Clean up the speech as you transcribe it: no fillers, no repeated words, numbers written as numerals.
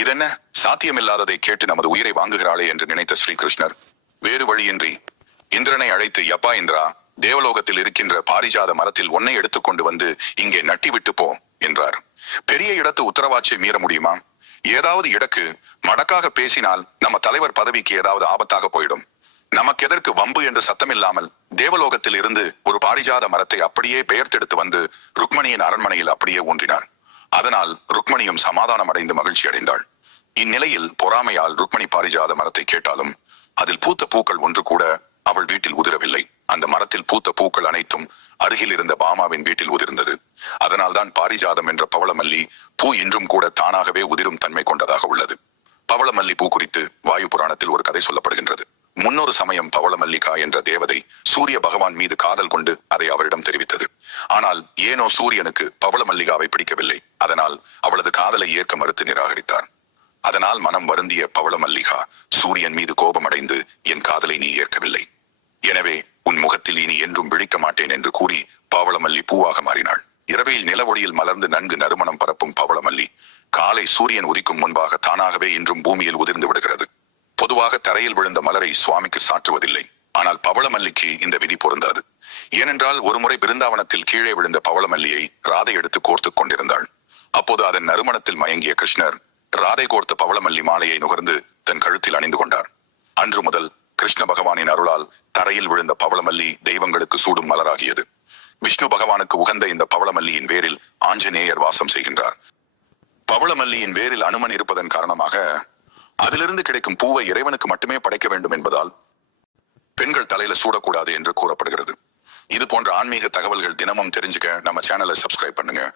இதென்ன சாத்தியமில்லாததை கேட்டு நமது உயிரை வாங்குகிறாளே என்று நினைத்த ஸ்ரீகிருஷ்ணர் வேறு வழியின்றி இந்திரனை அழைத்து, யப்பா இந்திரா, தேவலோகத்தில் இருக்கின்ற பாரிஜாத மரத்தில் ஒன்னை எடுத்துக்கொண்டு வந்து இங்கே நட்டி விட்டு போ என்றார். பெரிய இடத்து உத்தரவாச்சை மீற முடியுமா? ஏதாவது இடக்கு மடக்காக பேசினால் நம்ம தலைவர் பதவிக்கு ஏதாவது ஆபத்தாக போயிடும். நமக்கு எதற்கு வம்பு என்று சத்தமில்லாமல் தேவலோகத்தில் இருந்து ஒரு பாரிஜாத மரத்தை அப்படியே பெயர்த்தெடுத்து வந்து ருக்மணியின் அரண்மனையில் அப்படியே ஊன்றினார். அதனால் ருக்மணியும் சமாதானம் அடைந்து மகிழ்ச்சி அடைந்தாள். இந்நிலையில் பொறாமையால் ருக்மணி பாரிஜாத மரத்தை கேட்டாலும் அதில் பூத்த பூக்கள் ஒன்று கூட அவள் வீட்டில் உதிரவில்லை. அந்த மரத்தில் பூத்த பூக்கள் அனைத்தும் அருகில் இருந்த பாமாவின் வீட்டில் உதிர்ந்தது. அதனால்தான் பாரிஜாதம் என்ற பவளமல்லி பூ இன்றும் கூட தானாகவே உதிரும் தன்மை கொண்டதாக உள்ளது. பவளமல்லி பூ குறித்து வாயு புராணத்தில் ஒரு கதை சொல்லப்படுகின்றது. முன்னொரு சமயம் பவளமல்லிகா என்ற தேவதை சூரிய பகவான் மீது காதல் கொண்டு அதை அவரிடம் தெரிவித்தது. ஆனால் ஏனோ சூரியனுக்கு பவளமல்லிகாவை பிடிக்கவில்லை. அதனால் அவளது காதலை ஏற்க மறுத்து நிராகரித்தார். அதனால் மனம் வருந்திய பவளமல்லிகா சூரியன் மீது கோபமடைந்து, என் காதலை நீ ஏற்கவில்லை, எனவே உன் முகத்தில் இனி என்றும் விழிக்க மாட்டேன் என்று கூறி பவளமல்லி பூவாக மாறினாள். இரவையில் நிலவொளியில் மலர்ந்து நன்கு நறுமணம் பரப்பும் பவளமல்லி காலை சூரியன் உதிக்கும் முன்பாக தானாகவே இன்றும் பூமியில் உதிர்ந்து விடுகிறது. பொதுவாக தரையில் விழுந்த மலரை சுவாமிக்கு சாற்றுவதில்லை. ஆனால் பவளமல்லிக்கு இந்த விதி பொருந்தாது. ஏனென்றால் ஒருமுறை பிருந்தாவனத்தில் கீழே விழுந்த பவளமல்லியை ராதை எடுத்து கோர்த்து கொண்டிருந்தாள். அப்போது அதன் நறுமணத்தில் மயங்கிய கிருஷ்ணர் ராதை கோர்த்த பவளமல்லி மாலையை நுகர்ந்து தன் கழுத்தில் அணிந்து கொண்டார். அன்று முதல் கிருஷ்ண பகவானின் அருளால் தரையில் விழுந்த பவளமல்லி தெய்வங்களுக்கு சூடும் மலராகியது. விஷ்ணு பகவானுக்கு உகந்த இந்த பவளமல்லியின் வேரில் ஆஞ்சநேயர் வாசம் செய்கின்றார். பவளமல்லியின் வேரில் அனுமன் இருப்பதன் காரணமாக அதிலிருந்து கிடைக்கும் பூவை இறைவனுக்கு மட்டுமே படைக்க வேண்டும் என்பதால் பெண்கள் தலையில சூடக்கூடாது என்று கூறப்படுகிறது. இது போன்ற ஆன்மீக தகவல்கள் தினமும் தெரிஞ்சுக்க நம்ம சேனலை சப்ஸ்கிரைப் பண்ணுங்க.